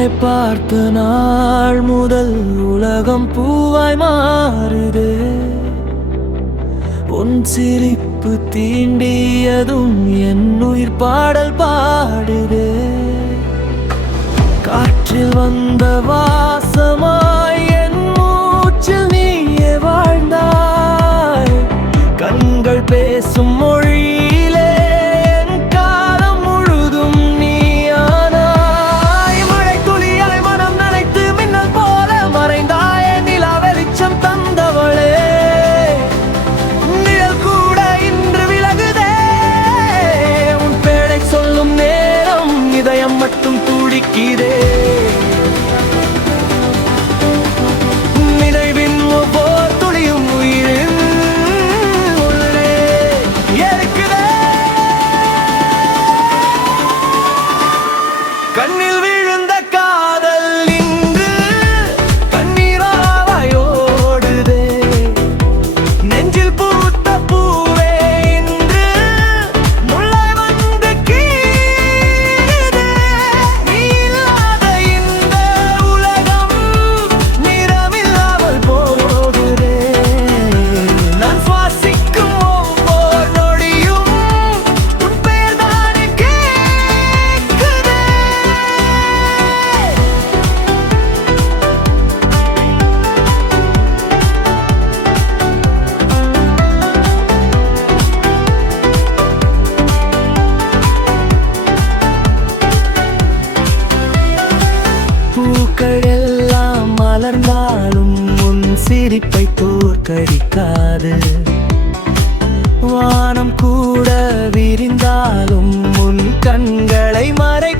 உன்னை பார்த்த நாள் முதல் உலகம் பூவாய் மாறுதே. உன் சிரிப்பு தீண்டியதும் என் உயிர் பாடல் பாடுதே. காற்றில் வந்த வாசமாய் என் மூச்சில் நீயே வாழ்ந்தாய். கண்கள் பேசும் மொழியிலே என் காலம் முழுதும் நீயானாய். மழை துளியாய் மனம் நனைத்து மின்னல் போல மறைந்தாய். நிலா வெளிச்சம் தந்தவளே, நிழல் கூட இன்று விலகுதே. உன் பேரை சொல்லும் நேரம் இதயம் மட்டும் துடிக்கிறே. நினைவின் ஒவ்வொரு துளியும் உயிரின் உள்ளே இருக்குதே. கண்ணில் விழுந்த காதல் இங்கு கண்ணீராய் ஓடுதே. நெஞ்சில் பூத்த பூவே இன்று முள்ளாய் வந்து கீறுதே. நீ இல்லாத இந்த உலகம் நிறமில்லாமல் போகுதே. நான் சுவாசிக்கும் ஒவ்வொரு நொடியும் உன் பெயர்தானே கேட்குதே. பூக்கள் எல்லாம் மலர்ந்தாலும் உன் சிரிப்பை தோற்கடிக்காது. வானம் கூட விரிந்தாலும் உன் கண்களை மறை